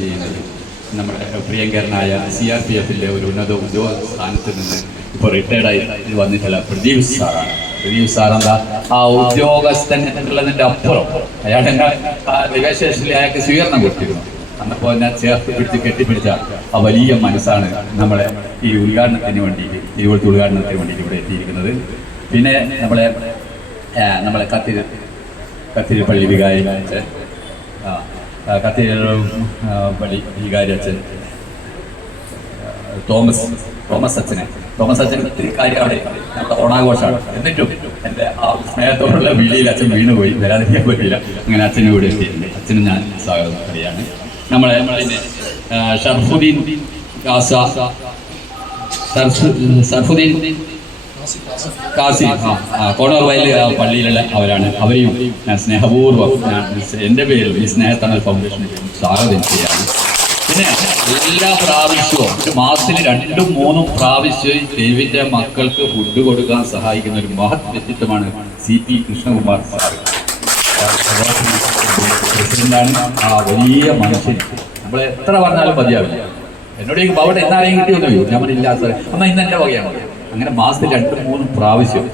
ചെയ്യുന്നത്. നമ്മുടെ പ്രിയങ്കരനായ CRPF-ന്റെ ഒരു ഉന്നത ഉദ്യോഗ സ്ഥാനത്ത് നിന്ന് ഇപ്പോൾ റിട്ടയർഡായി വന്നിട്ടുള്ള പ്രദീപ് സാറാണ്. പ്രദീപ് സാർ എന്താ ആ ഉദ്യോഗസ്ഥൻ എന്നുള്ളതിൻ്റെ അപ്പുറം അയാൾ എന്നെ റെയിൽവേ സ്റ്റേഷനിൽ അയാൾക്ക് സ്വീകരണം കൊടുത്തിരുന്നു. അന്നപ്പോൾ എന്നെ ചേർത്ത് പിടിച്ച് കെട്ടിപ്പിടിച്ച ആ വലിയ മനസ്സാണ് നമ്മളെ ഈ ഉദ്ഘാടനത്തിന് വേണ്ടിയിട്ട് തിരുവോളത്ത് ഉദ്ഘാടനത്തിന് വേണ്ടിയിട്ട് ഇവിടെ എത്തിയിരിക്കുന്നത്. പിന്നെ നമ്മളെ കത്തിരി പള്ളി വികാരി അച്ഛൻ, കത്തിരി പള്ളി വികാരി അച്ഛൻ തോമസ് അച്ഛൻ ഒത്തിരി കാര്യം അവിടെ നമ്മുടെ ഓണാഘോഷമാണ്. എന്നിട്ടും എൻ്റെ ആ സ്നേഹത്തോടുള്ള വിളിയിൽ അച്ഛൻ വീണുപോയി, വരാതിരിക്കാൻ പറ്റില്ല. അങ്ങനെ അച്ഛനും കൂടെ എത്തിയിട്ടുണ്ട്. അച്ഛനും ഞാൻ സ്വാഗതം പറയുകയാണ്. നമ്മളെ ഷർഫുദ്ദീൻ കാസി കോണർ വയൽ പള്ളിയിലുള്ള അവരാണ്. അവരെയും ഞാൻ സ്നേഹപൂർവ്വം എൻ്റെ പേരിൽ ഈ സ്നേഹത്തണൽ ഫൗണ്ടേഷന് സ്വാഗതം ചെയ്യാണ്. പിന്നെ എല്ലാ പ്രാവശ്യവും ഒരു മാസത്തിൽ 2-3 പ്രാവശ്യം ദൈവത്തിൻ്റെ മക്കൾക്ക് ഫുഡ് കൊടുക്കാൻ സഹായിക്കുന്ന ഒരു മഹത് വ്യക്തിത്വമാണ് CP കൃഷ്ണകുമാർ സാർ. പ്രസിഡന്റാണ്. ആ വലിയ മനുഷ്യൻ നമ്മൾ എത്ര പറഞ്ഞാലും മതിയാവില്ല. എന്നോട് അവിടെ എന്നാരെയും കിട്ടിയൊന്നും ഞാൻ പറഞ്ഞില്ല സാർ, എന്നാൽ ഇന്ന് എൻ്റെ വകയാണ്. അങ്ങനെ മാസത്തിൽ 2-3 പ്രാവശ്യം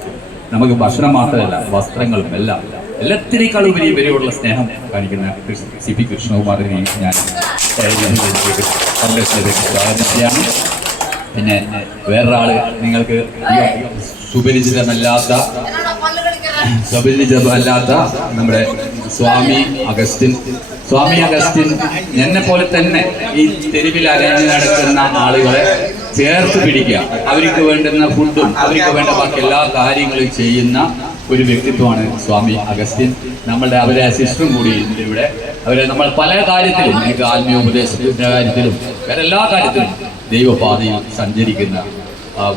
നമുക്ക് ഭക്ഷണം മാത്രമല്ല വസ്ത്രങ്ങളും എല്ലാത്തിനേക്കാളും ഉപരി ഇവരെയുള്ള സ്നേഹം കാണിക്കുന്ന CP കൃഷ്ണകുമാറിനെ ഞാൻ സ്വാഗതം ചെയ്യാണ്. പിന്നെ വേറൊരാള് നിങ്ങൾക്ക് സുപരിചിതമല്ലാത്ത നമ്മുടെ സ്വാമി അഗസ്റ്റിൻ എന്നെ പോലെ തന്നെ ഈ തെരുവിൽ അലഞ്ഞു നടക്കുന്ന ആളുകളെ ചേർത്ത് പിടിക്കുക, അവർക്ക് വേണ്ടുന്ന ഫുഡും അവർക്ക് വേണ്ട ബാക്കി എല്ലാ കാര്യങ്ങളും ചെയ്യുന്ന ഒരു വ്യക്തിത്വമാണ് സ്വാമി അഗസ്റ്റിൻ. അവരെ സിസ്റ്ററും കൂടി ഇവിടെ. അവരെ നമ്മൾ പല കാര്യത്തിലും, എനിക്ക് ആത്മീയോപദേശത്തിന്റെ കാര്യത്തിലും വേറെ എല്ലാ കാര്യത്തിലും ദൈവപാതയിൽ സഞ്ചരിക്കുന്ന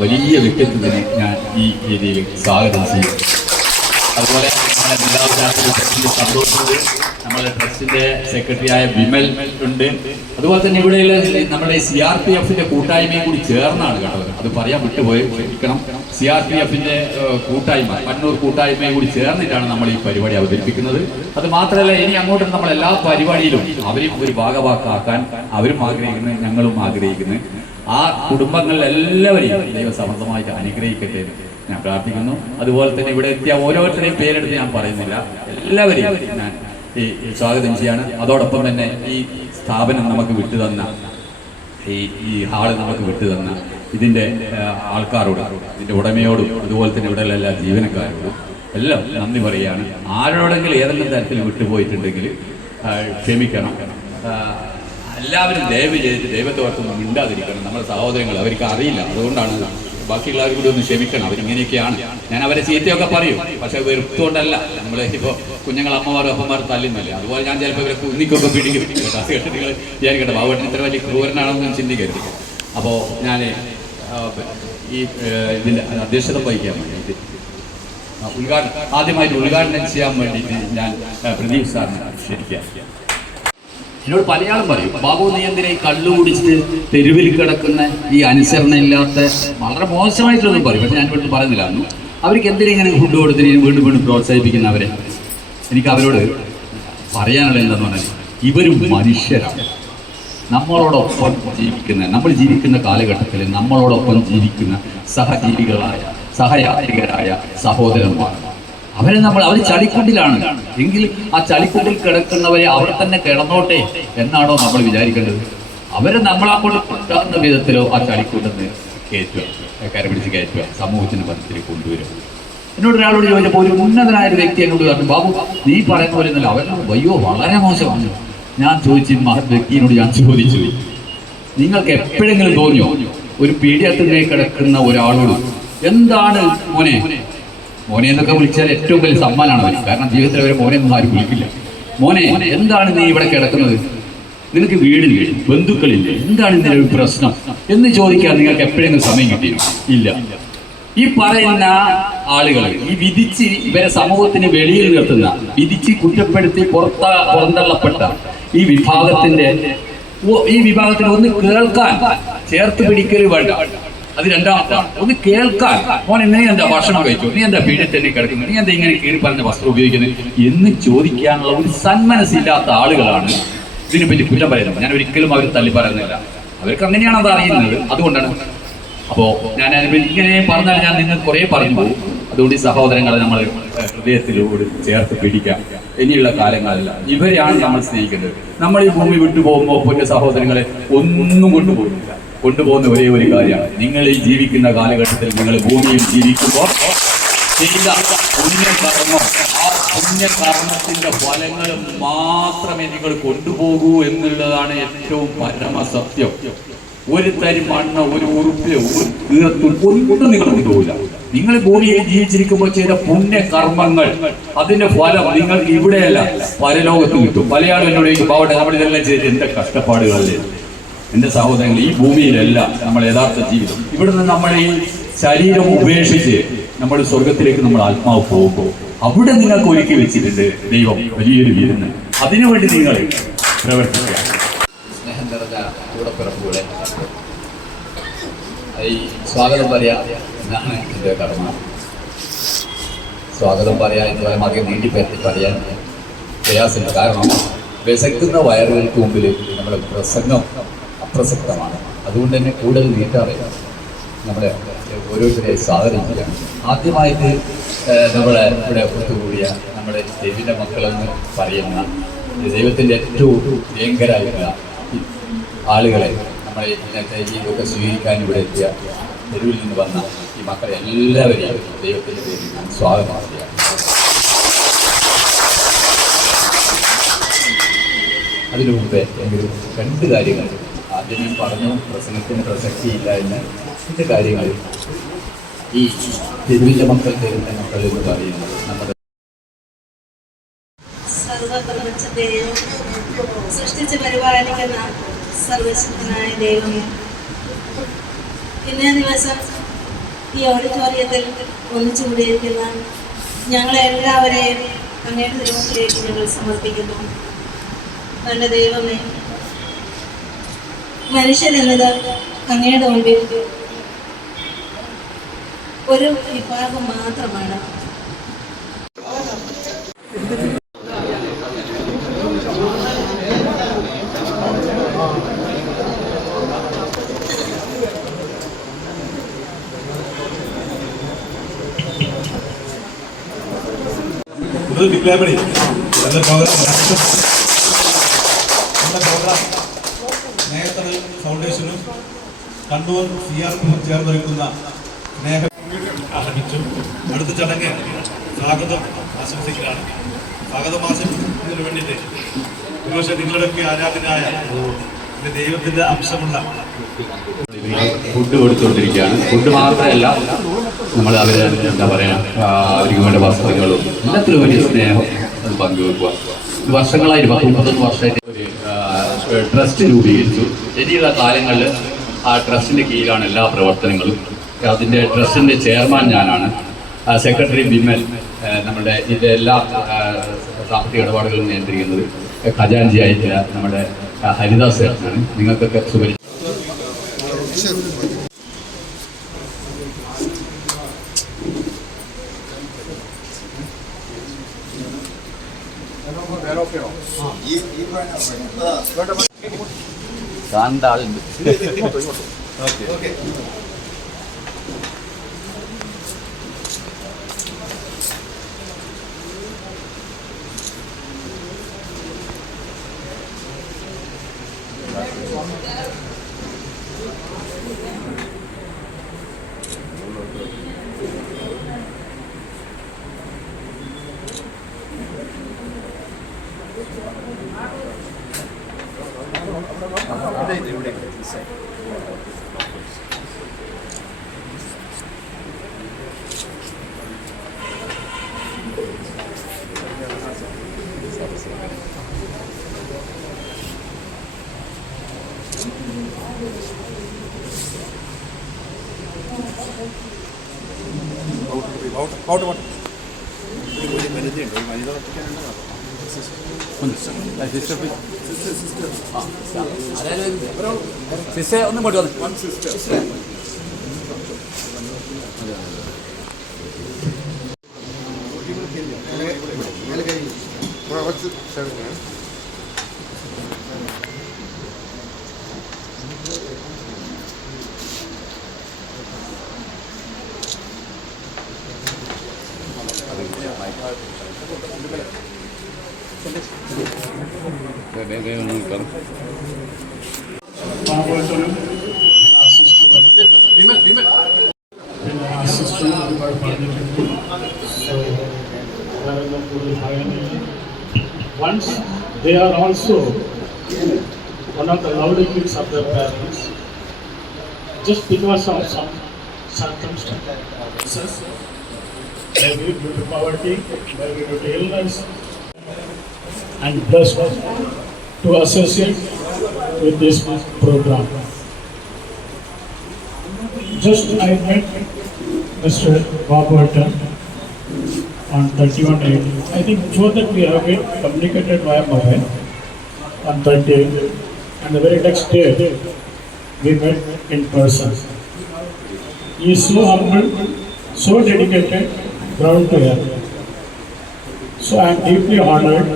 വലിയ വ്യക്തിത്വത്തിന് ഞാൻ ഈ രീതിയിൽ സ്വാഗതം ചെയ്യും. അതുപോലെ സന്തോഷമുണ്ട്. നമ്മുടെ ട്രസ്റ്റിന്റെ സെക്രട്ടറിയായ വിമൽ ഉണ്ട്. അതുപോലെ തന്നെ ഇവിടെയുള്ള നമ്മുടെ CRPF-ന്റെ കൂട്ടായ്മയും കൂടി ചേർന്നാണ് കേട്ടോ, അത് പറയാൻ വിട്ടുപോയി ക്ഷമിക്കണം. CRPF-ന്റെ കൂട്ടായ്മ, കണ്ണൂർ കൂട്ടായ്മയും കൂടി ചേർന്നിട്ടാണ് നമ്മൾ ഈ പരിപാടി അവതരിപ്പിക്കുന്നത്. അത് മാത്രമല്ല, ഇനി അങ്ങോട്ട് നമ്മൾ എല്ലാ പരിപാടിയിലും അവരെയും ഒരു ഭാഗവാക്കാക്കാൻ അവരും ആഗ്രഹിക്കുന്നു, ഞങ്ങളും ആഗ്രഹിക്കുന്നു. ആ കുടുംബങ്ങളിലെല്ലാവരെയും ദൈവസമൃദ്ധമായിട്ട് അനുഗ്രഹിക്കട്ടെ ഞാൻ പ്രാർത്ഥിക്കുന്നു. അതുപോലെ തന്നെ ഇവിടെ എത്തിയ ഓരോരുത്തരെയും പേരെടുത്ത് ഞാൻ പറയുന്നില്ല, എല്ലാവരെയും ഞാൻ ഈ സ്വാഗതം ചെയ്യാണ്. അതോടൊപ്പം തന്നെ ഈ സ്ഥാപനം നമുക്ക് വിട്ടുതന്ന ഈ ഹാള് നമുക്ക് വിട്ടുതന്ന ഇതിൻ്റെ ആൾക്കാരോട്, ഇതിൻ്റെ ഉടമയോടും അതുപോലെ തന്നെ ഇവിടെയുള്ള എല്ലാ ജീവനക്കാരോടും എല്ലാം നന്ദി പറയുകയാണ്. ആരോടെങ്കിലും ഏതെങ്കിലും തരത്തിൽ വിട്ടുപോയിട്ടുണ്ടെങ്കിൽ ക്ഷമിക്കണം. എല്ലാവരും ദയവ് ചെയ്തിട്ട് ദൈവത്തോടൊന്നും മിണ്ടാതിരിക്കണം. നമ്മുടെ സഹോദരങ്ങൾ അവർക്ക് അറിയില്ല, അതുകൊണ്ടാണ്. ബാക്കിയുള്ളവരും കൂടി ഒന്ന് ക്ഷമിക്കണം. അവരിങ്ങനെയൊക്കെയാണ്. ഞാൻ അവരെ ചീത്തയൊക്കെ പറയും, പക്ഷെ വെറുത്തുകൊണ്ടല്ല. നമ്മൾ ഇപ്പോൾ കുഞ്ഞുങ്ങൾ അമ്മമാരും അപ്പന്മാരും തല്ലുന്നല്ലേ, അതുപോലെ ഞാൻ ചിലപ്പോൾ ഇവരെ കുന്നിക്കൊക്കെ പിടിക്കും. അത് കേട്ട് നിങ്ങൾ വിചാരിക്കട്ടെ ബാബുവേട്ടൻ ഇത്ര വലിയ ക്രൂരനാണെന്ന് ചിന്തിക്കരുത്. അപ്പോൾ ഞാൻ ഈ ഇതിൻ്റെ അധ്യക്ഷത വഹിക്കാൻ വേണ്ടിയിട്ട് ആദ്യമായിട്ട് ഉദ്ഘാടനം ചെയ്യാൻ വേണ്ടിയിട്ട് ഞാൻ പ്രദീപ് സാറിനെ ക്ഷണിക്കാം. എന്നോട് പലയാളും പറയും, ബാബു നീ എന്തിനാ ഈ കള്ളു കുടിച്ച് തെരുവിൽ കിടക്കുന്ന ഈ അനുസരണയില്ലാത്ത വളരെ മോശമായിട്ടൊന്നും പറയും. പക്ഷെ ഞാൻ വീണ്ടും പറയുന്നില്ല. അവർക്ക് എന്തിനാ ഇങ്ങനെ ഫുഡ് കൊടുത്തിന് വീണ്ടും പ്രോത്സാഹിപ്പിക്കുന്നവരെ? എനിക്ക് അവരോട് പറയാനുള്ള എന്താണെന്ന് പറഞ്ഞാൽ, ഇവരും മനുഷ്യരാണ്. നമ്മളോടൊപ്പം നമ്മൾ ജീവിക്കുന്ന കാലഘട്ടത്തിൽ നമ്മളോടൊപ്പം ജീവിക്കുന്ന സഹയാത്രികരായ സഹോദരന്മാർ. അവർ ചളിക്കുണ്ടിലാണ് എങ്കിൽ ആ ചളിക്കുണ്ടിൽ കിടക്കുന്നവരെ അവർ തന്നെ കിടന്നോട്ടെ എന്നാണോ നമ്മൾ വിചാരിക്കേണ്ടത്? അവരെ നമ്മളെക്കൊണ്ട് പറ്റാവുന്ന വിധത്തിലോ ആ ചളിക്കുണ്ടെന്ന് കയറ്റുക, കരപിടിച്ച് കയറ്റുക, സമൂഹത്തിന് മധ്യത്തിൽ കൊണ്ടുവരും. എന്നോട് ഒരാളോട് ചോദിച്ചപ്പോൾ ഒരു ഉന്നതനായ ഒരു വ്യക്തി എന്നോട് പറഞ്ഞു, ബാബു നീ പറയുന്ന പോലെ ഒന്നുമില്ല, അവരുടെ വയ്യോ വളരെ മോശമാണ്. ഞാൻ ചോദിച്ചു, മഹത് വ്യക്തിയോട് ഞാൻ ചോദിച്ചു, നിങ്ങൾക്ക് എപ്പോഴെങ്കിലും തോന്നിയോ ഒരു പീഡിയാട്രിക്കിൽ കിടക്കുന്ന ഒരാളോട് എന്താണ് മോനെ എന്നൊക്കെ വിളിച്ചാൽ ഏറ്റവും വലിയ സമ്മാനമാണ് അവർ. കാരണം ജീവിതത്തിൽ അവരെ മോനെ ഒന്നും ആരും വിളിക്കില്ല. മോനെ എന്താണ് നീ ഇവിടെ കിടക്കുന്നത്? നിനക്ക് വീടില്ല, ബന്ധുക്കളില്ല, എന്താണ് ഇതിൻ്റെ ഒരു പ്രശ്നം എന്ന് ചോദിക്കാൻ നിങ്ങൾക്ക് എപ്പോഴെങ്കിലും സമയം കിട്ടിയോ? ഇല്ല. ഈ പറയുന്ന ആളുകൾ ഈ വിധിച്ച് ഇവരെ സമൂഹത്തിന് വെളിയിൽ നിർത്തുന്ന, വിധിച്ച് കുറ്റപ്പെടുത്തി പുറന്തള്ളപ്പെട്ട ഈ വിഭാഗത്തിന് ഒന്ന് കേൾക്കാൻ, ചേർത്ത് പിടിക്കൽ വേണ്ട. അത് രണ്ടാമത്താണ്. ഒന്ന് കേൾക്കാൻ, മോനെ നീ എന്താ ഭക്ഷണം കഴിച്ചു, നീ എന്താ പീഡിൽ തന്നെ കിടക്കുന്നത്, നീ എന്താ ഇങ്ങനെ കീറി പറഞ്ഞ വസ്ത്രം ഉപയോഗിക്കുന്നത് എന്ന് ചോദിക്കാനുള്ള ഒരു സന്മനസ്സില്ലാത്ത ആളുകളാണ് ഇതിനെപ്പറ്റി കുറ്റം പറയുന്നത്. ഞാൻ ഒരിക്കലും അവർ തള്ളി പറയുന്നില്ല, അവർക്ക് അങ്ങനെയാണ് അത് അറിയുന്നത്, അതുകൊണ്ടാണ്. അപ്പോൾ ഞാൻ ഇങ്ങനെ പറഞ്ഞാൽ ഞാൻ നിങ്ങൾ കുറേ പറഞ്ഞു പോകും. അതുകൊണ്ട് ഈ സഹോദരങ്ങളെ നമ്മൾ ഹൃദയത്തിലൂടെ ചേർത്ത് പിടിക്കാം. ഇനിയുള്ള കാലങ്ങളല്ല, ഇവരെയാണ് നമ്മൾ സ്നേഹിക്കേണ്ടത്. നമ്മൾ ഈ ഭൂമി വിട്ടുപോകുമ്പോൾ പൊന്നു സഹോദരങ്ങളെ ഒന്നും കൊണ്ടുപോകുന്നില്ല. കൊണ്ടുപോകുന്ന ഒരേ ഒരു കാര്യമാണ്, നിങ്ങൾ ഈ ജീവിക്കുന്ന കാലഘട്ടത്തിൽ നിങ്ങൾ ഭൂമിയിൽ ജീവിക്കുമ്പോൾ ചെയ്ത പുണ്യകർമ്മം, ആ പുണ്യകർമ്മത്തിന്റെ ഫലങ്ങൾ മാത്രമേ നിങ്ങൾ കൊണ്ടുപോകൂ എന്നുള്ളതാണ് ഏറ്റവും പരമസത്യം. ഒരു തരി മണ്ണ്, ഒരു ഉറുപ്പിയോ, ഒരു തീർത്തും ഒന്നും നിങ്ങൾ കൊണ്ടുപോകില്ല. നിങ്ങൾ ഭൂമിയിൽ ജീവിച്ചിരിക്കുമ്പോൾ ചെയ്ത പുണ്യകർമ്മങ്ങൾ, അതിന്റെ ഫലം നിങ്ങൾക്ക് ഇവിടെയല്ല പരലോകത്ത് കിട്ടും. പല ആളും എന്നോട് പാവട്ടെ നമ്മളിതെല്ലാം ചെയ്ത് എന്താ കഷ്ടപ്പാടുകളല്ലേ. എൻ്റെ സഹോദരങ്ങൾ, ഈ ഭൂമിയിലല്ല നമ്മൾ യഥാർത്ഥ ജീവിതം. ഇവിടുന്ന് നമ്മൾ ഈ ശരീരം ഉപേക്ഷിച്ച് നമ്മൾ സ്വർഗത്തിലേക്ക് നമ്മൾ ആത്മാവ് പോകുമ്പോൾ അവിടെ നിങ്ങൾക്ക് ഒരുക്കി വെച്ചിട്ടുണ്ട് ദൈവം വലിയൊരു വിരുന്ന്. അതിനുവേണ്ടി നിങ്ങൾ പ്രവർത്തിക്കുക. സ്നേഹം നിറഞ്ഞ കൂടപ്പിറപ്പുകളെ, ഈ സ്വാഗതം പറയാ എന്നാണ് എൻ്റെ കർമ്മ. സ്വാഗതം പറയാ എന്ന് പറയുമ്പോൾ അധികം നീട്ടിപ്പറ്റി പറയാൻ പ്രയാസമില്ല. കാരണം വിശക്കുന്ന വയറുകൾക്ക് മുമ്പിൽ നമ്മുടെ പ്രസംഗം അപ്രസക്തമാണ്. അതുകൊണ്ട് തന്നെ കൂടുതൽ നീട്ടാറില്ല. നമ്മളെ ഓരോരുത്തരെ സ്വാഗതം ചെയ്യാം. ആദ്യമായിട്ട് നമ്മളെ ഇവിടെ ഒത്തുകൂടിയ നമ്മുടെ ദൈവത്തിൻ്റെ മക്കളെന്ന് പറയുന്ന ദൈവത്തിൻ്റെ ഏറ്റവും ഭയങ്കരമായിട്ടുള്ള ആളുകളെ, നമ്മളെ ഇന്നത്തെ ഈ ഇതൊക്കെ സ്വീകരിക്കാൻ ഇവിടെ എത്തിയ തെരുവിൽ നിന്ന് വന്ന ഈ മക്കളെ എല്ലാവരെയും ദൈവത്തിൻ്റെ പേരിൽ ഞാൻ സ്വാഗതം ചെയ്യാം. അതിനു മുമ്പേ എങ്കിലും രണ്ട് കാര്യങ്ങൾ ആദ്യമേ പറഞ്ഞു, പ്രസംഗത്തിന് പ്രസക്തിയില്ല എന്ന്. രണ്ട് കാര്യങ്ങൾ ഈ തെരുവിൻ്റെ മക്കൾ, തെരുവിൻ്റെ മക്കൾ എന്ന് പറയുന്നത് നമ്മുടെ സർവപ്രപഞ്ചത്തെയും സൃഷ്ടിച്ച് പരിപാലിക്കുന്ന സർവശക്തനായ ദൈവമേ, ഇന്നേ ദിവസം ഈ ഓഡിറ്റോറിയത്തിൽ ഒന്നിച്ചുകൂടിയിരിക്കുന്ന ഞങ്ങളെ എല്ലാവരെയും അങ്ങയുടെ ദൈവത്തിലേക്ക് ഞങ്ങൾ സമർപ്പിക്കുന്നു. നല്ല ദൈവമേ, മനുഷ്യനെന്നത് അങ്ങയുടെ മുമ്പിൽ ഒരു വിഭാഗം മാത്രമാണ്. സ്നേഹത്തണൽ ഫൗണ്ടേഷനും കണ്ണൂർ CRP ചേർന്ന് നിൽക്കുന്ന സ്നേഹം ആരംഭിച്ചു. അടുത്ത ചടങ്ങ് സ്വാഗതം ആശംസിക്കലാണ്. സ്വാഗതം ആശംസിക്കുന്നതിന് വേണ്ടിയിട്ട് ഒരുപക്ഷെ നിങ്ങളുടെയൊക്കെ ആരാധനായ ദൈവത്തിന്റെ അംശമുള്ള ഫുഡ് കൊടുത്തുകൊണ്ടിരിക്കുകയാണ്. ഫുഡ് മാത്രമല്ല, നമ്മൾ അവരെ എന്താ പറയുക, അവർക്ക് വേണ്ട വസ്ത്രങ്ങളും എല്ലാത്തിലും വലിയ സ്നേഹം അത് പങ്കുവെക്കുക. വർഷങ്ങളായി 29 വർഷമായിട്ട് ഒരു ട്രസ്റ്റ് രൂപീകരിച്ചു. ഇനിയുള്ള കാലങ്ങളിൽ ആ ട്രസ്റ്റിൻ്റെ കീഴിലാണ് എല്ലാ പ്രവർത്തനങ്ങളും. അതിൻ്റെ ട്രസ്റ്റിൻ്റെ ചെയർമാൻ ഞാനാണ്. സെക്രട്ടറി ബിമൽ നമ്മുടെ ഇതിൻ്റെ എല്ലാ സാമ്പത്തിക ഇടപാടുകളും നിയന്ത്രിക്കുന്നത്. ഖജാൻജിയായിട്ടുള്ള നമ്മുടെ ഹരിദാസ് ചേർന്നാണ്. നിങ്ങൾക്കൊക്കെ സുപരിചിതം. ആളുണ്ട്. സിസ്റ്റർ ഒന്നും കൊണ്ട് വന്നു. ബാബുവേട്ടനും പിന്നെ അസിസ്റ്റന്റ് ഒരുപാട് പറഞ്ഞിട്ടുണ്ട്. സോ വേറെ കൂടുതൽ പറയാനില്ല. Once they are also one of the lovely kids of their parents, just because of some circumstances, maybe due to poverty, maybe due to illness, and blessed to associate with this program. Just I met Mr. Babuattan on 31/8. I think before that we have been communicated via mobile on 30th, and the very next day we met in person. He is so humble, so dedicated, proud to earth. So I am deeply honored,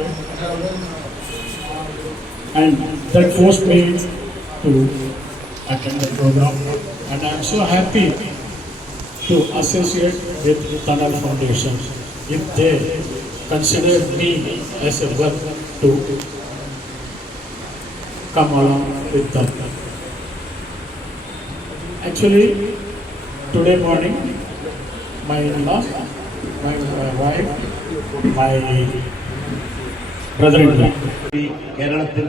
and that forced me to attend the program, and I am so happy to associate with Tunnel Foundation if they consider me as a work to come along with them. Actually, today morning, my in-law, my wife, my brother-in-law, കേരളത്തിൽ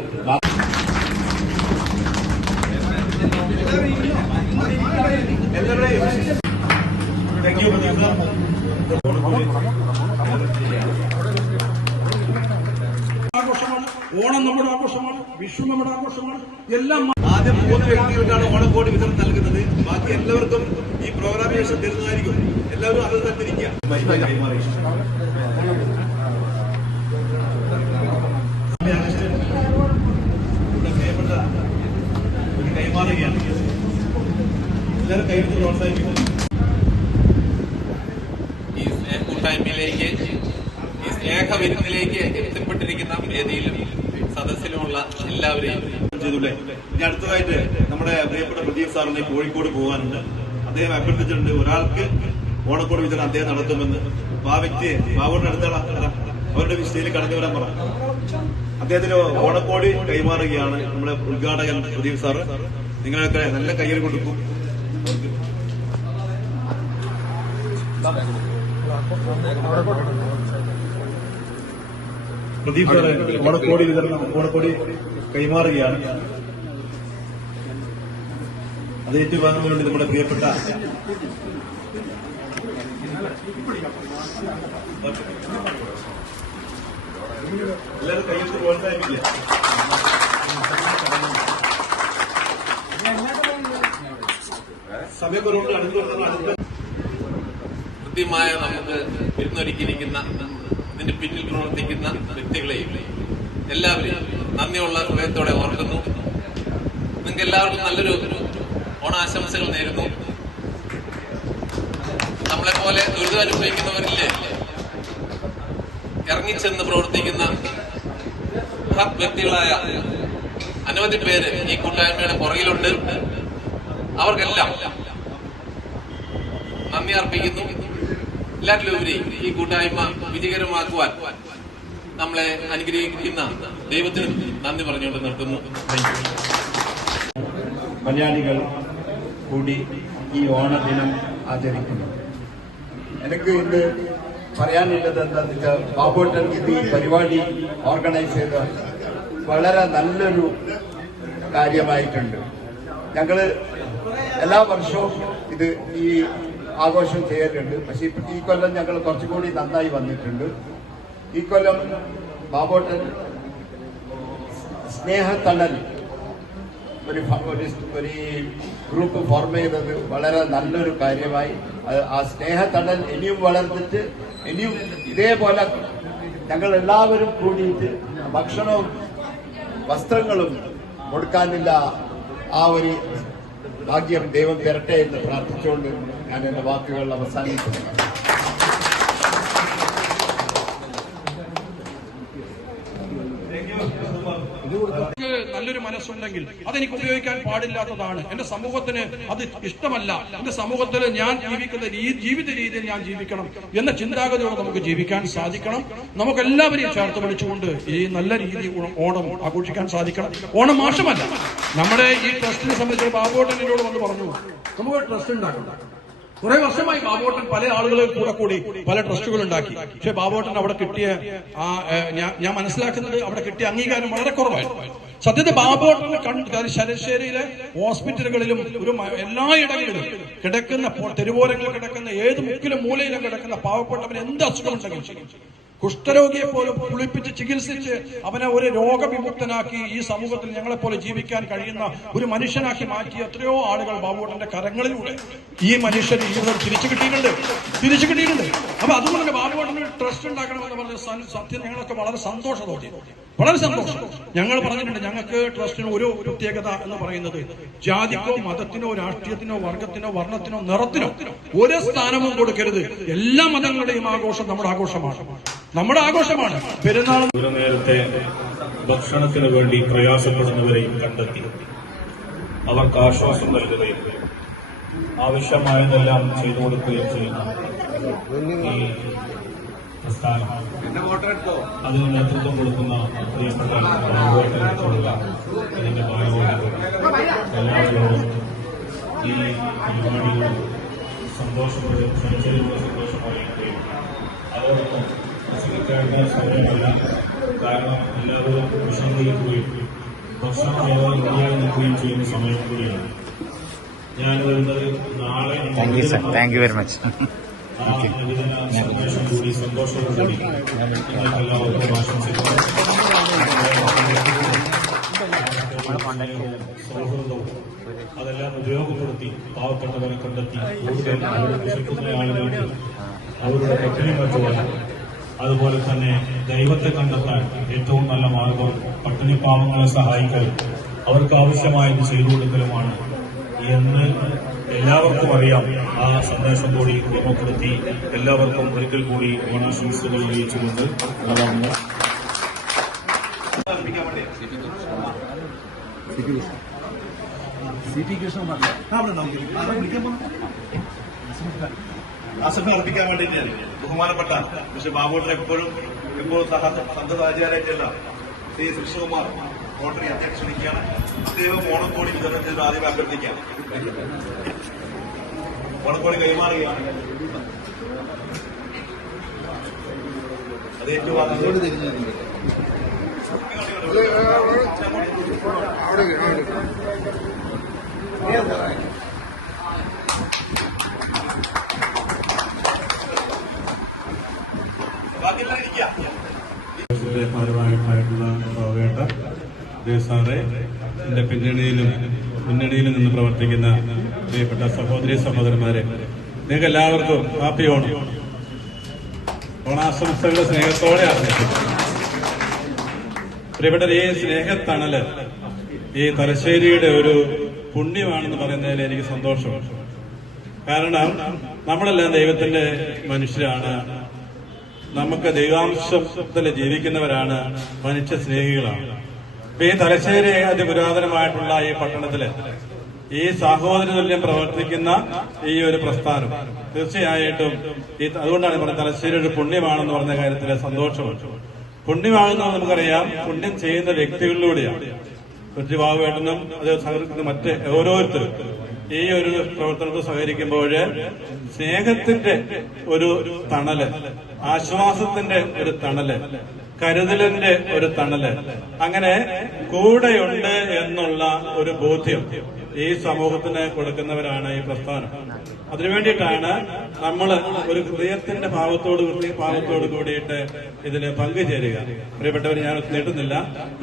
ആഘോഷമാണ്. ഓണം നമ്മുടെ ആഘോഷമാണ്, വിഷു നമ്മുടെ ആഘോഷമാണ്. എല്ലാം ആദ്യം 3 വ്യക്തികൾക്കാണ് ഓണക്കോടി വിതരണം നൽകുന്നത്. ബാക്കി എല്ലാവർക്കും ഈ പ്രോഗ്രാമിന് ശേഷം തരുന്നതായിരിക്കും. എല്ലാവരും അത് തന്നിരിക്കുക. കൈമാറുകയാണ്. എല്ലാവരും കൈയെടുത്ത് പ്രോത്സാഹിപ്പിക്കുന്നു. ഈ കൂട്ടായ്മയിലേക്ക്, ഈ സ്നേഹവിരുന്നിലേക്ക് എത്തിപ്പെട്ടിരിക്കുന്ന വേദിയിലും സദസ്സിലുമുള്ള എല്ലാവരെയും ചെയ്തുല്ലേ. ഇനി അടുത്തതായിട്ട് നമ്മുടെ പ്രിയപ്പെട്ട പ്രദീപ് സാറിന് കോഴിക്കോട് പോകാനുണ്ട്. അദ്ദേഹം അഭ്യർത്ഥിച്ചിട്ടുണ്ട് ഒരാൾക്ക് ഓണക്കോടി വിതരണം അദ്ദേഹം നടത്തുമെന്ന്. അപ്പൊ ആ വ്യക്തിയെ ബാബുവിന്റെ അടുത്തുള്ള അവരുടെ സ്റ്റേജിൽ കടന്നു വരാൻ പറ. അദ്ദേഹത്തിന് ഓണക്കോടി കൈമാറുകയാണ് നമ്മുടെ ഉദ്ഘാടകൻ പ്രദീപ് സാറ്. നിങ്ങളൊക്കെ നല്ല കയ്യിൽ കൊടുക്കും. പ്രദീപ് സാറ് ഓണക്കോടി വിതരണം, ഓണക്കോടി കൈമാറുകയാണ്. അത് ഏറ്റുവാങ്ങാൻ വേണ്ടി നമ്മുടെ പ്രിയപ്പെട്ട എല്ലാവരും കയ്യെടുത്ത് പ്രോത്സാഹിപ്പിക്കുക. സമയക്കുറവുണ്ട്. അടുത്ത കൃത്യമായ നമുക്ക് വിരുന്നൊരുക്കിയിരിക്കുന്ന ഇതിന്റെ പിന്നിൽ പ്രവർത്തിക്കുന്ന വ്യക്തികളെയും എല്ലാവരെയും നന്ദിയുള്ള ഹൃദയത്തോടെ ഓർക്കുന്നു. നിങ്ങൾക്ക് എല്ലാവർക്കും നല്ലൊരു ഓണാശംസകൾ നേരുന്നു. നമ്മളെപ്പോലെ ദുരിതം അനുഭവിക്കുന്നവരില്ലേ, ഇറങ്ങിച്ചെന്ന് പ്രവർത്തിക്കുന്ന വ്യക്തികളായ അനവധി പേര് ഈ കൂട്ടായ്മയുടെ പുറകിലുണ്ട്. അവർക്കെല്ലാം നന്ദി അർപ്പിക്കുന്നു. എല്ലാറ്റിലുപരി ഈ കൂട്ടായ്മ വിജയകരമാക്കുവാൻ നമ്മളെ അനുഗ്രഹിക്കുന്ന ദൈവത്തിനും നന്ദി പറഞ്ഞുകൊണ്ട് നിർത്തുന്നു. മലയാളികൾ കൂടി ഈ ഓണദിനം ആചരിക്കുന്നു. എനിക്ക് ഇന്ന് പറയാനുള്ളത് എന്താണെന്ന് വെച്ചാൽ, ബാബുവേട്ടൻ ഇത് ഈ പരിപാടി ഓർഗനൈസ് ചെയ്ത വളരെ നല്ലൊരു കാര്യമായിട്ടുണ്ട്. ഞങ്ങൾ എല്ലാ വർഷവും ഇത് ഈ ആഘോഷം ചെയ്യലുണ്ട്. പക്ഷെ ഈ കൊല്ലം ഞങ്ങൾ കുറച്ചുകൂടി നന്നായി വന്നിട്ടുണ്ട്. ഈ കൊല്ലം ബാബുവേട്ടൻ സ്നേഹത്തണൽ ഒരു ഗ്രൂപ്പ് ഫോം ചെയ്തത് വളരെ നല്ലൊരു കാര്യമായി. ആ സ്നേഹത്തണൽ ഇനിയും വളർന്നിട്ട് ഇനിയും ഇതേപോലെ ഞങ്ങൾ എല്ലാവരും കൂടിയിട്ട് ഭക്ഷണവും വസ്ത്രങ്ങളും കൊടുക്കാനില്ല ആ ഒരു ഭാഗ്യം ദൈവം തരട്ടെ എന്ന് പ്രാർത്ഥിച്ചുകൊണ്ട് ഞാൻ എന്റെ വാക്കുകൾ അവസാനിപ്പിക്കുന്നു. നല്ലൊരു മനസ്സുണ്ട്. മനസ്സുണ്ടെങ്കിൽ അതെനിക്ക് ഉപയോഗിക്കാൻ പാടില്ലാത്തതാണ്, എന്റെ സമൂഹത്തിന് അത് ഇഷ്ടമല്ല, എന്റെ സമൂഹത്തിൽ ഞാൻ ജീവിക്കുന്ന ജീവിത രീതിയിൽ ഞാൻ ജീവിക്കണം എന്ന ചിന്താഗതിയോടെ നമുക്ക് ജീവിക്കാൻ സാധിക്കണം. നമുക്കെല്ലാവരെയും ചേർത്ത് പിടിച്ചുകൊണ്ട് ഈ നല്ല രീതിയിൽ ഓണം ആഘോഷിക്കാൻ സാധിക്കണം. ഓണം മോശമല്ല. നമ്മുടെ ഈ ട്രസ്റ്റിനെ സംബന്ധിച്ച് ബാബുവേട്ടനോട് വന്ന് പറഞ്ഞു, നമുക്ക് ട്രസ്റ്റ് ഉണ്ടാക്കണം. കുറെ വർഷമായി ബാബുവേട്ടൻ പല ആളുകളെ കൂടി പല ട്രസ്റ്റുകൾ ഉണ്ടാക്കി. പക്ഷെ ബാബുവേട്ടൻ അവിടെ കിട്ടിയ ഞാൻ മനസ്സിലാക്കുന്നത് അവിടെ കിട്ടിയ അംഗീകാരം വളരെ കുറവായിരുന്നു. സത്യത്തിൽ ബാബുവേട്ടൻ ശരശ്ശേരിയിലെ ഹോസ്പിറ്റലുകളിലും എല്ലായിടങ്ങളിലും കിടക്കുന്ന തെരുവോരങ്ങളിൽ കിടക്കുന്ന ഏത് മുക്കിലും മൂലയിലും കിടക്കുന്ന പാവപ്പെട്ടവന് എന്ത് അസുഖമുണ്ടെങ്കിലും കുഷ്ഠരോഗിയെ പോലും കുളിപ്പിച്ച് ചികിത്സിച്ച് അവനെ ഒരു രോഗവിമുക്തനാക്കി ഈ സമൂഹത്തിൽ ഞങ്ങളെപ്പോലെ ജീവിക്കാൻ കഴിയുന്ന ഒരു മനുഷ്യനാക്കി മാറ്റിയ എത്രയോ ആളുകൾ ബാബുവേട്ടന്റെ കരങ്ങളിലൂടെ ഈ മനുഷ്യർ ജീവിതം തിരിച്ചു കിട്ടിയിട്ടുണ്ട്. അപ്പൊ അതുകൊണ്ട് ബാബുവേട്ടന് ട്രസ്റ്റ് ഉണ്ടാക്കണമെന്ന് പറഞ്ഞ സത്യം ഞങ്ങളൊക്കെ വളരെ സന്തോഷം തോന്നി, വളരെ സന്തോഷം. ഞങ്ങൾ പറഞ്ഞിട്ടുണ്ട്, ഞങ്ങൾക്ക് ട്രസ്റ്റിന് ഒരു പ്രത്യേകത എന്ന് പറയുന്നത് ജാതിക്കോ മതത്തിനോ രാഷ്ട്രീയത്തിനോ വർഗത്തിനോ വർണ്ണത്തിനോ നിറത്തിനോ ഒരു സ്ഥാനവും കൊടുക്കരുത്. എല്ലാ മതങ്ങളുടെയും ആഘോഷം നമ്മുടെ ആഘോഷമാണ്. പെരുന്നാൾ ഒരു നേരത്തെ ഭക്ഷണത്തിന് വേണ്ടി പ്രയാസപ്പെടുന്നവരെയും കണ്ടെത്തി അവർക്ക് ആശ്വാസം നൽകുകയും ആവശ്യമായതെല്ലാം ചെയ്തു കൊടുക്കുകയും ചെയ്യുന്ന ഈ പ്രസ്ഥാനം, അതിന് നേതൃത്വം കൊടുക്കുന്ന പ്രിയപ്പെട്ട ബാബുവേട്ടനോടുള്ള ഇതിന്റെ ഭാരവാഹികൾ എല്ലാവരോടും ഈ പരിപാടിയോട് സന്തോഷത്തിലുള്ള സന്തോഷം അറിയിക്കുകയും അതോടൊപ്പം പ്രസംഗിക്കേണ്ട സമയമല്ല, കാരണം എല്ലാവരും വിശദീകരിക്കുകയും ഭക്ഷണം റെഡിയായി നിൽക്കുകയും ചെയ്യുന്ന സമയം കൂടിയാണ്. ഞാൻ വരുന്നത് നാളെ സന്ദേശം കൂടി സന്തോഷത്തോടുകൂടി എല്ലാവർക്കും ആശംസിക്കുന്നു. സൗഹൃദവും അതെല്ലാം ഉപയോഗപ്പെടുത്തി പാവപ്പെട്ടവരെ കണ്ടെത്തി കൂടുതൽ വിശ്വസിക്കുന്ന ആളുകൾക്ക് അവരുടെ പട്ടിണി മാറ്റുവാൻ, അതുപോലെ തന്നെ ദൈവത്തെ കണ്ടെത്താൻ ഏറ്റവും നല്ല മാർഗം പട്ടിണി പാവങ്ങളെ സഹായിക്കൽ, അവർക്ക് ആവശ്യമായത് ചെയ്തു കൊടുക്കലുമാണ് എന്ന് എല്ലാവർക്കും അറിയാം. ആ സന്ദേശം കൂടി ഉപയോഗപ്പെടുത്തി എല്ലാവർക്കും ഒരിക്കൽ കൂടി ഓണാശംസകൾ അറിയിച്ചുകൊണ്ട് ആശംസ അർപ്പിക്കാൻ വേണ്ടിയിട്ടാണ് ബഹുമാനപ്പെട്ട പക്ഷെ ബാബുവേട്ടൻ എപ്പോഴും സന്തതാചാരായിട്ടല്ല ശ്രീ കൃഷ്ണകുമാർ റോട്ടറി അധ്യക്ഷൻ ക്ഷണിക്കുകയാണ്. അദ്ദേഹം ഓണക്കോടി വിതരണം ചെയ്ത് ആദ്യം അഭ്യർത്ഥിക്കുകയാണ്. ഓണക്കോടി കൈമാറുകയാണ്. അത് ഏറ്റവും ഭാരവാഹികളായിട്ടുള്ള വേട്ട സാറെ, എന്റെ പിന്നണിയിലും നിന്ന് പ്രവർത്തിക്കുന്ന പ്രിയപ്പെട്ട സഹോദരി സഹോദരന്മാരെ, നിങ്ങൾക്ക് എല്ലാവർക്കും ഹാപ്പി ഓണം. ഓണാശംസകൾ സ്നേഹത്തോടെ ആശംസിക്കുന്നു. പ്രിയപ്പെട്ട ഈ സ്നേഹത്തണല് ഈ തലശ്ശേരിയുടെ ഒരു പുണ്യമാണെന്ന് പറയുന്നതിൽ എനിക്ക് സന്തോഷമാണ്. കാരണം നമ്മളെല്ലാം ദൈവത്തിന്റെ മനുഷ്യരാണ്, നമുക്ക് ദൈവാംശത്തിൽ ജീവിക്കുന്നവരാണ്, മനുഷ്യ സ്നേഹികളാണ്. അപ്പൊ ഈ തലശ്ശേരി അതിപുരാതനമായിട്ടുള്ള ഈ പട്ടണത്തില് ഈ സാഹോദര്യതുല്യം പ്രവർത്തിക്കുന്ന ഈ ഒരു പ്രസ്ഥാനം തീർച്ചയായിട്ടും അതുകൊണ്ടാണ് പറയുന്നത് തലശ്ശേരി ഒരു പുണ്യമാണെന്ന് പറഞ്ഞ കാര്യത്തില് സന്തോഷമുണ്ട്. പുണ്യമാകുന്നത് നമുക്കറിയാം, പുണ്യം ചെയ്യുന്ന വ്യക്തികളിലൂടെയാണ്. ബാബുവേട്ടനും അത് സഹകരിക്കുന്ന മറ്റ് ഓരോരുത്തരും ഈ ഒരു പ്രവർത്തനത്തിൽ സഹകരിക്കുമ്പോൾ സ്നേഹത്തിന്റെ ഒരു തണല്, ആശ്വാസത്തിന്റെ ഒരു തണല്, കരുതലിന്റെ ഒരു തണല്, അങ്ങനെ കൂടെയുണ്ട് എന്നുള്ള ഒരു ബോധ്യം ഈ സമൂഹത്തിന് കൊടുക്കുന്നവരാണ് ഈ പ്രസ്ഥാനം. അതിനുവേണ്ടിയിട്ടാണ് നമ്മൾ ഒരു ഹൃദയത്തിന്റെ ഭാവത്തോട് കൂടിയിട്ട് ഇതിന് പങ്കുചേരുക. പ്രിയപ്പെട്ടവർ, ഞാൻ നീട്ടുന്നില്ല,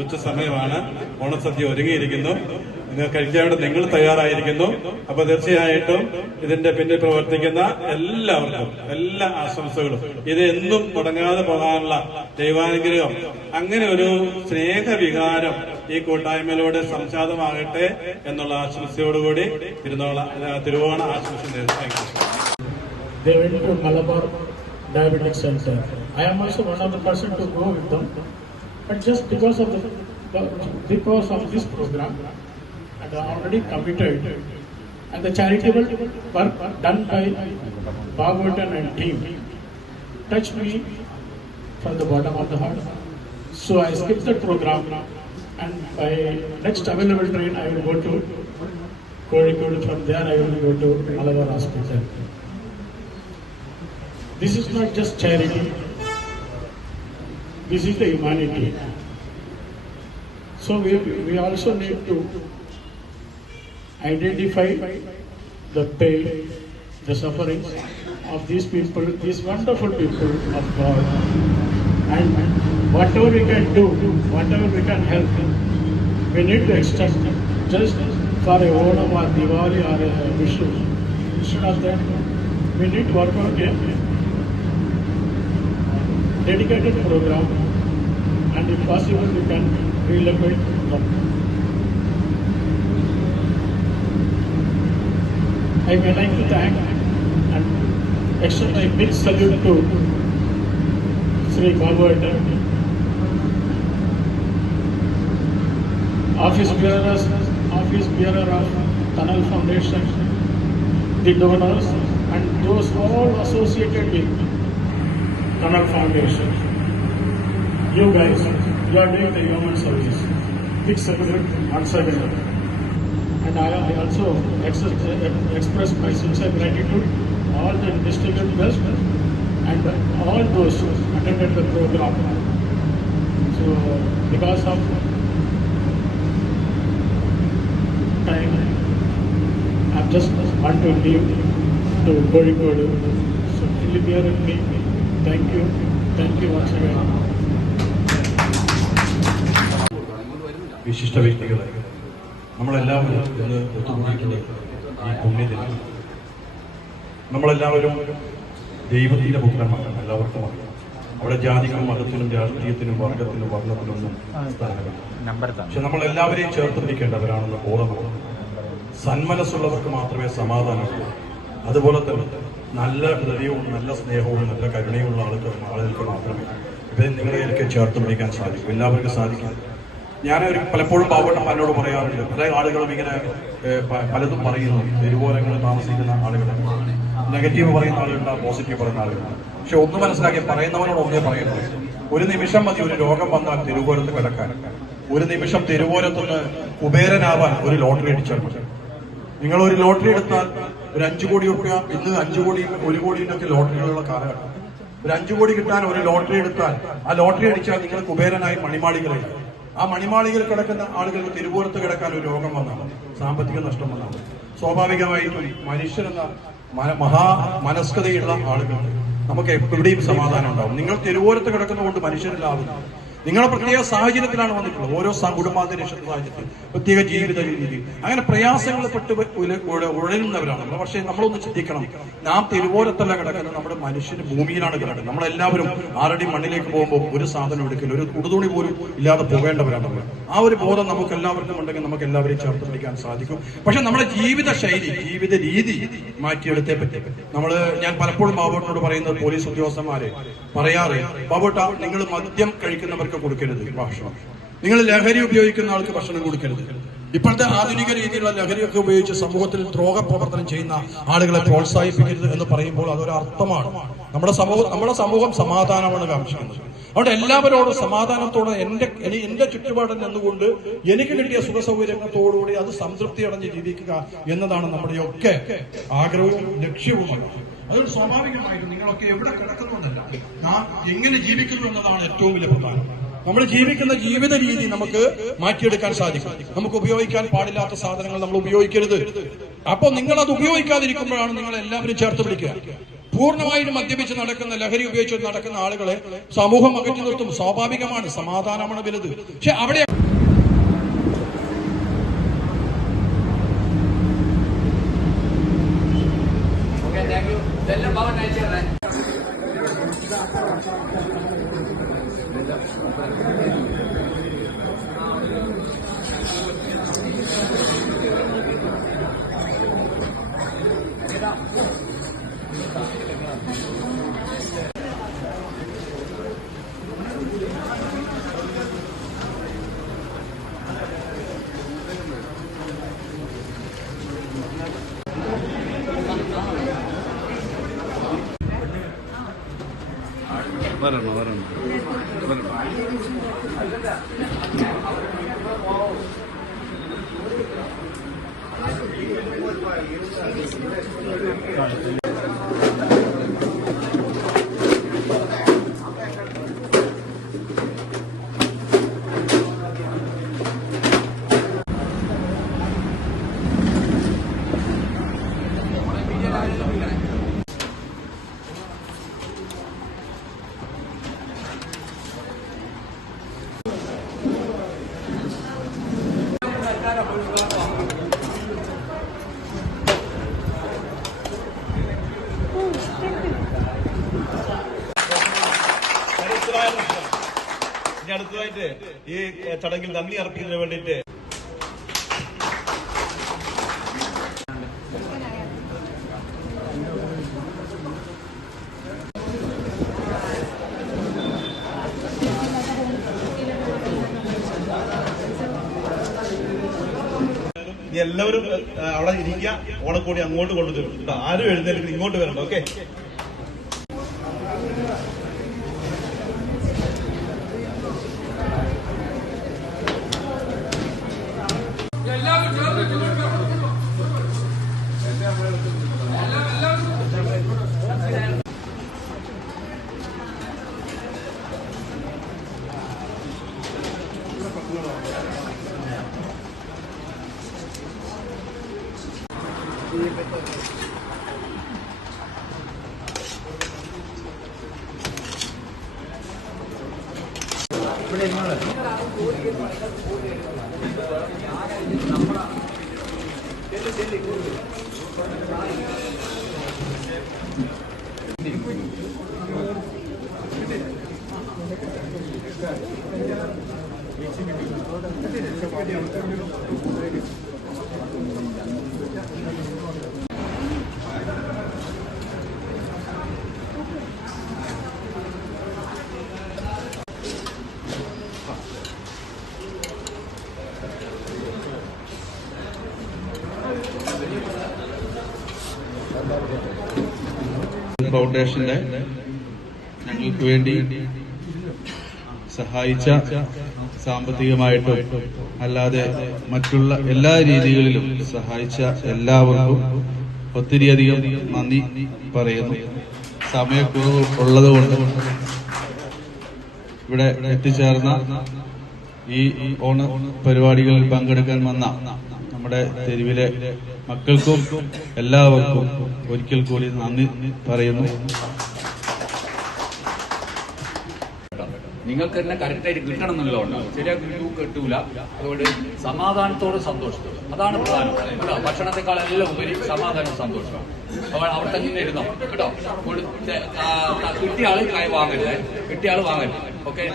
ഉച്ച സമയമാണ്, ഓണസദ്യ ഒരുങ്ങിയിരിക്കുന്നു, നിങ്ങൾ കഴിക്കാനായിട്ട് നിങ്ങൾ തയ്യാറായിരിക്കുന്നു. അപ്പൊ തീർച്ചയായിട്ടും ഇതിന്റെ പിന്നിൽ പ്രവർത്തിക്കുന്ന എല്ലാവർക്കും എല്ലാ ആശംസകളും, ഇത് എന്നും മുടങ്ങാതെ പോകാനുള്ള ദൈവാനുഗ്രഹം, അങ്ങനെ ഒരു സ്നേഹവികാരം ഈ കൂട്ടായ്മയിലൂടെ സംജാതമാകട്ടെ എന്നുള്ള ആശംസയോടുകൂടി തിരുവോണ ആശംസ നേരുന്നു. They went to Malabar Diabetic Center. I am also one of the person to go with them, but just because of the because of this program, and I already committed, and the charitable work done by Bhagavatam and team touched me from the bottom of the heart. So I skipped the program, and by next available train I will go to Kozhikode. From there I will go to Malabar Hospital. This is not just charity. This is the humanity. So we also need to identify the pain, the sufferings of these people, these wonderful people of God, and whatever we can do, whatever we can help, we need to extend just for a Onam or Diwali or a Vishu. Instead of that, we need to work out a dedicated program, and if possible, we can relocate them. I would like to thank and extend a big salute to Sri Bhagavatam, Office Bearer of Tunnel Foundation, the donors, and those all associated with Tunnel Foundation. You guys, you are doing the human service. Big salute once again. And I also express my sincere gratitude to all the distinguished guests and all those who attended the program. So, because of time, I just want to leave to Kozhikode. So, please bear with me. Thank you once again. വിശിഷ്ട വ്യക്തികളെ നമ്മളെല്ലാവരും ഇന്ന് ഒത്തുകൂടിയിട്ടുള്ളത് ഈ പുണ്യദിനം. നമ്മളെല്ലാവരും ദൈവത്തിൻ്റെ പുത്രന്മാരാണ്, എല്ലാവർക്കും അറിയാം. അവിടെ ജാതിക്കും മതത്തിനും രാഷ്ട്രീയത്തിനും വർഗത്തിനും വർണ്ണത്തിനൊന്നും സ്ഥാനമില്ല. പക്ഷെ നമ്മളെല്ലാവരെയും ചേർത്ത് പിടിക്കേണ്ടവരാണെന്ന് ബോധമാണ്. സന്മനസ്സുള്ളവർക്ക് മാത്രമേ സമാധാനമുള്ളൂ. അതുപോലെ തന്നെ നല്ല ഹൃദയവും നല്ല സ്നേഹവും നല്ല കരുണയുമുള്ള ആളുകൾക്ക് മാത്രമേ ഇവരെ നിങ്ങളെയൊക്കെ ചേർത്ത് പിടിക്കാൻ സാധിക്കും. എല്ലാവർക്കും സാധിക്കും. ഞാൻ പലപ്പോഴും ബാബുട്ടന്മാരോട് പറയാറുണ്ട്, പല ആളുകളും ഇങ്ങനെ പലതും പറയുന്നു. തെരുവോരങ്ങളിൽ താമസിക്കുന്ന ആളുകൾ നെഗറ്റീവ് പറയുന്ന ആളുകളുണ്ട്, പോസിറ്റീവ് പറയുന്ന ആളുകളുണ്ട്. പക്ഷെ ഒന്ന് മനസ്സിലാക്കി, പറയുന്നവരോട് ഒന്നേ പറയുന്നത്, ഒരു നിമിഷം മതി ഒരു രോഗം വന്നാൽ തെരുവോരത്ത് കിടക്കാൻ. ഒരു നിമിഷം തെരുവോരത്തുനിന്ന് കുബേരനാവാൻ ഒരു ലോട്ടറി അടിച്ചാൽ മതി. നിങ്ങൾ ഒരു ലോട്ടറി എടുത്താൽ ഒരു 5 കോടി രൂപ, ഇന്ന് 5 കോടിയും 1 കോടിയും ഒക്കെ ലോട്ടറികളുള്ള കാലഘട്ടം. ഒരു 5 കോടി കിട്ടാൻ ഒരു ലോട്ടറി എടുത്താൽ, ആ ലോട്ടറി അടിച്ചാൽ നിങ്ങൾ കുബേരനായി മണിമാളികളെ, ആ മണിമാളികൾ കിടക്കുന്ന ആളുകൾക്ക് തെരുവോരത്ത് കിടക്കാൻ ഒരു രോഗം വന്നാൽ, സാമ്പത്തിക നഷ്ടം വന്നാൽ, സ്വാഭാവികമായിട്ടും മനുഷ്യരെന്ന മഹാ മനസ്കതയുള്ള ആളുകൾ നമുക്ക് എവിടെയും സമാധാനം ഉണ്ടാവും. നിങ്ങൾ തെരുവോരത്ത് കിടക്കുന്നതുകൊണ്ട് മനുഷ്യരിലാവുന്നു. നിങ്ങളെ പ്രത്യേക സാഹചര്യത്തിലാണ് വന്നിട്ടുള്ളത്. ഓരോ കുടുംബാന്തരീക്ഷ സാഹചര്യത്തിൽ പ്രത്യേക ജീവിത രീതി, അങ്ങനെ പ്രയാസങ്ങൾ പെട്ട് ഉഴലുന്നവരാണ് നമ്മൾ. പക്ഷേ നമ്മളൊന്ന് ചിന്തിക്കണം, നാം തെരുവോരത്തല്ല കിടക്കുന്നത്, നമ്മുടെ മനുഷ്യന് ഭൂമിയിലാണ് കിടക്കുന്നത്. നമ്മളെല്ലാവരും ആറടി മണ്ണിലേക്ക് പോകുമ്പോൾ ഒരു സാധനം എടുക്കില്ല, ഒരു ഉടുതുണി പോലും ഇല്ലാതെ പോകേണ്ടവരാണ് നമ്മൾ. ആ ഒരു ബോധം നമുക്ക് എല്ലാവർക്കും ഉണ്ടെങ്കിൽ നമുക്ക് എല്ലാവരെയും ചേർത്ത് പിടിക്കാൻ സാധിക്കും. പക്ഷെ നമ്മുടെ ജീവിത ശൈലി, ജീവിത രീതി മാറ്റിയെടുത്തേ പറ്റി. ഞാൻ പലപ്പോഴും ബാബുട്ടനോട് പറയുന്നത്, പോലീസ് ഉദ്യോഗസ്ഥന്മാരെ പറയാറ്, ബാബുട്ട, നിങ്ങൾ മദ്യം കഴിക്കുന്നവർക്ക് കൊടുക്കരുത് ഭക്ഷണം, നിങ്ങൾ ലഹരി ഉപയോഗിക്കുന്ന ആൾക്ക് ഭക്ഷണം കൊടുക്കരുത്. ഇപ്പോഴത്തെ ആധുനിക രീതിയിലുള്ള ലഹരിയൊക്കെ ഉപയോഗിച്ച് സമൂഹത്തിൽ ദ്രോഹ പ്രവർത്തനം ചെയ്യുന്ന ആളുകളെ പ്രോത്സാഹിപ്പിക്കരുത് എന്ന് പറയുമ്പോൾ അതൊരു അർത്ഥമാണ്. നമ്മുടെ സമൂഹം സമാധാനമാണ് കാക്ഷിക്കുന്നത്. അതുകൊണ്ട് എല്ലാവരോടും സമാധാനത്തോടെ എന്റെ ചുറ്റുപാടിൽ നിന്നുകൊണ്ട് എനിക്ക് കിട്ടിയ സുഖ സൗകര്യത്തോടുകൂടി അത് സംതൃപ്തി അടഞ്ഞ് ജീവിക്കുക എന്നതാണ് നമ്മുടെയൊക്കെ ആഗ്രഹവും ലക്ഷ്യവുമാണ്. അതൊരു സ്വാഭാവികമായിട്ടും നിങ്ങളൊക്കെ എവിടെ കിടക്കുന്നുണ്ടല്ല, നാം എങ്ങനെ ജീവിക്കുന്നു എന്നതാണ് ഏറ്റവും വലിയ പ്രധാനം. നമ്മൾ ജീവിക്കുന്ന ജീവിത രീതി നമുക്ക് മാറ്റിയെടുക്കാൻ സാധിക്കും. നമുക്ക് ഉപയോഗിക്കാൻ പാടില്ലാത്ത സാധനങ്ങൾ നമ്മൾ ഉപയോഗിക്കരുത്. അപ്പോൾ നിങ്ങൾ അത് ഉപയോഗിക്കാതിരിക്കുമ്പോഴാണ് നിങ്ങൾ എല്ലാവരും ചേർത്ത് പിടിക്കുക. പൂർണ്ണമായും മദ്യപിച്ച് നടക്കുന്ന, ലഹരി ഉപയോഗിച്ച് നടക്കുന്ന ആളുകളെ സമൂഹം അകറ്റി നിർത്തും. സ്വാഭാവികമാണ്, സമാധാനമാണ് വലുത്. പക്ഷെ അവിടെ ഇനി അടുത്തതായിട്ട് ഈ ചടങ്ങിൽ നന്ദി അർപ്പിക്കുന്നതിന് വേണ്ടിയിട്ട് എല്ലാവരും അവിടെ ഇരിക്കുക. ഓണക്കോടി അങ്ങോട്ട് കൊണ്ടുതരും. ആരും എഴുന്നേൽക്കണം, ഇങ്ങോട്ട് വരണം. ഓക്കെ. ഫൗണ്ടേഷന്റെ ഞങ്ങൾക്ക് വേണ്ടി സഹായിച്ച സാമ്പത്തികമായിട്ടും അല്ലാതെ മറ്റുള്ള എല്ലാ രീതികളിലും സഹായിച്ച എല്ലാവർക്കും ഒത്തിരിയധികം നന്ദി പറയുന്നു. സമയക്കുറവ് ഉള്ളതുകൊണ്ട് ഇവിടെ എത്തിച്ചേർന്ന ഈ ഓണ പരിപാടികളിൽ പങ്കെടുക്കാൻ വന്ന നമ്മുടെ തെരുവിലെ മക്കൾക്കും എല്ലാവർക്കും ഒരിക്കൽ കൂടി നന്ദി പറയുന്നു. നിങ്ങൾക്ക് തന്നെ കറക്റ്റായിട്ട് കിട്ടണം എന്നുള്ളത് ഉണ്ടാവും. ശരിയാക്കി കിട്ടൂല. അതുകൊണ്ട് സമാധാനത്തോടെ സന്തോഷത്തോടെ, അതാണ് പ്രധാനം കേട്ടോ. ഭക്ഷണത്തെക്കാളെല്ലാം ഉപരി സമാധാനം സന്തോഷമാണ്. അപ്പോൾ അവിടെ തന്നെ ഇരുന്നോ കേട്ടോ. കിട്ടിയ ആള് വാങ്ങരുത്, കിട്ടിയ ആള് വാങ്ങരുത്. ഓക്കെ.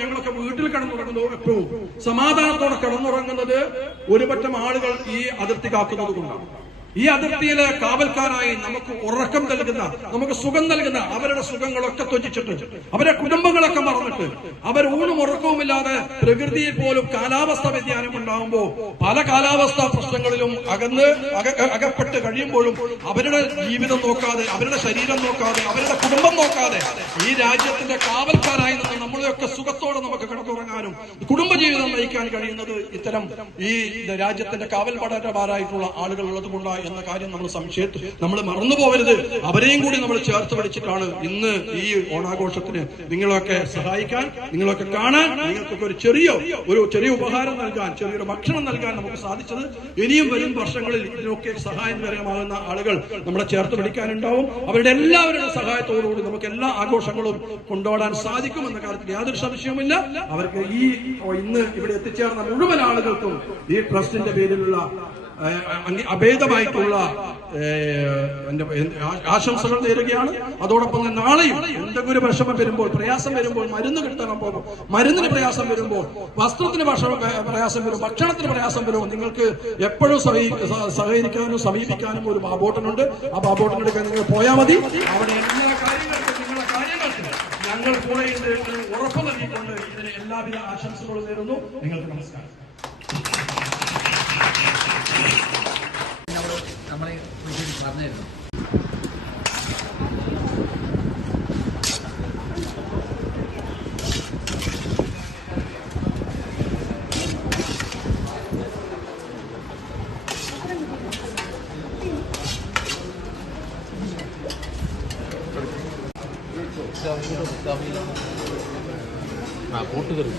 ഞങ്ങളൊക്കെ വീട്ടിൽ കിടന്നുറങ്ങുന്നു. എപ്പോഴും സമാധാനത്തോടെ കിടന്നുറങ്ങുന്നത് ഒരുപറ്റം ആളുകൾ ഈ അതിർത്തി കാക്കുന്നത് കൊണ്ടാണ്. ഈ അതിർത്തിയിലെ കാവൽക്കാരായി നമുക്ക് ഉറക്കം നൽകുന്ന, നമുക്ക് സുഖം നൽകുന്ന, അവരുടെ സുഖങ്ങളൊക്കെ ത്യജിച്ചിട്ട്, അവരുടെ കുടുംബങ്ങളൊക്കെ മറന്നിട്ട്, അവർ ഊണും ഉറക്കവുമില്ലാതെ പ്രകൃതിയിൽ പോലും കാലാവസ്ഥ വ്യതിയാനം ഉണ്ടാകുമ്പോൾ പല കാലാവസ്ഥാ പ്രശ്നങ്ങളിലും അകപ്പെട്ട് കഴിയുമ്പോഴും അവരുടെ ജീവിതം നോക്കാതെ, അവരുടെ ശരീരം നോക്കാതെ, അവരുടെ കുടുംബം നോക്കാതെ ഈ രാജ്യത്തിന്റെ കാവൽക്കാരായി നിന്ന് നമ്മളെയൊക്കെ സുഖത്തോടെ നമുക്ക് കിടന്നുറങ്ങാനും കുടുംബജീവിതം നയിക്കാൻ കഴിയുന്നത് ഇത്തരം ഈ രാജ്യത്തിന്റെ കാവൽ പടമാരായിട്ടുള്ള ആളുകൾ ഉള്ളത് കൊണ്ടാണ് എന്ന കാര്യം നമ്മൾ മറന്നു പോകരുത്. അവരെയും കൂടി നമ്മൾ ചേർത്ത് പിടിച്ചിട്ടാണ് ഇന്ന് ഈ ഓണാഘോഷത്തിന് നിങ്ങളൊക്കെ സഹായിക്കാൻ, നിങ്ങളൊക്കെ കാണാൻ, നിങ്ങൾക്കൊക്കെ ഒരു ചെറിയ ഉപഹാരം നൽകാൻ, ചെറിയൊരു ഭക്ഷണം നൽകാൻ നമുക്ക് സാധിച്ചത്. ഇനിയും വരും വർഷങ്ങളിൽ ഇതിനൊക്കെ സഹായകരമാകുന്ന ആളുകൾ നമ്മളെ ചേർത്ത് പിടിക്കാനുണ്ടാവും. അവരുടെ എല്ലാവരുടെ സഹായത്തോടുകൂടി നമുക്ക് എല്ലാ ആഘോഷങ്ങളും കൊണ്ടുപോകാൻ സാധിക്കുമെന്ന കാര്യത്തിൽ യാതൊരു സംശയവുമില്ല. അവർക്ക് ഇന്ന് ഇവിടെ എത്തിച്ചേർന്ന മുഴുവൻ ആളുകൾക്കും ഈ ട്രസ്റ്റിന്റെ പേരിലുള്ള അഭേദമായിട്ടുള്ള ആശംസകൾ നേരുകയാണ്. അതോടൊപ്പം തന്നെ നാളെയും എന്തെങ്കിലും ഒരു വിഷമം വരുമ്പോൾ, പ്രയാസം വരുമ്പോൾ, മരുന്ന് കിട്ടാൻ പോകും, മരുന്നിന് പ്രയാസം വരുമ്പോൾ, വസ്ത്രത്തിന് പ്രയാസം വരും, ഭക്ഷണത്തിന് പ്രയാസം വരും, നിങ്ങൾക്ക് എപ്പോഴും സഹകരിക്കാനും സമീപിക്കാനും ഒരു ബാബോട്ടനുണ്ട്. ആ ബാബോട്ടനെടുക്കാൻ നിങ്ങൾ പോയാൽ മതി. അവിടെ എല്ലാ കാര്യങ്ങൾക്കും നിങ്ങളുടെ കാര്യങ്ങൾക്ക് ഞങ്ങൾ കൂടെ ഉറപ്പ് നൽകിക്കൊണ്ട് ഇതിന് എല്ലാവിധ ആശംസകളും നേരുന്നു. നിങ്ങൾക്ക് നമസ്കാരം. നമ്മളെ പറഞ്ഞിരുന്നു. കൂട്ടുകറി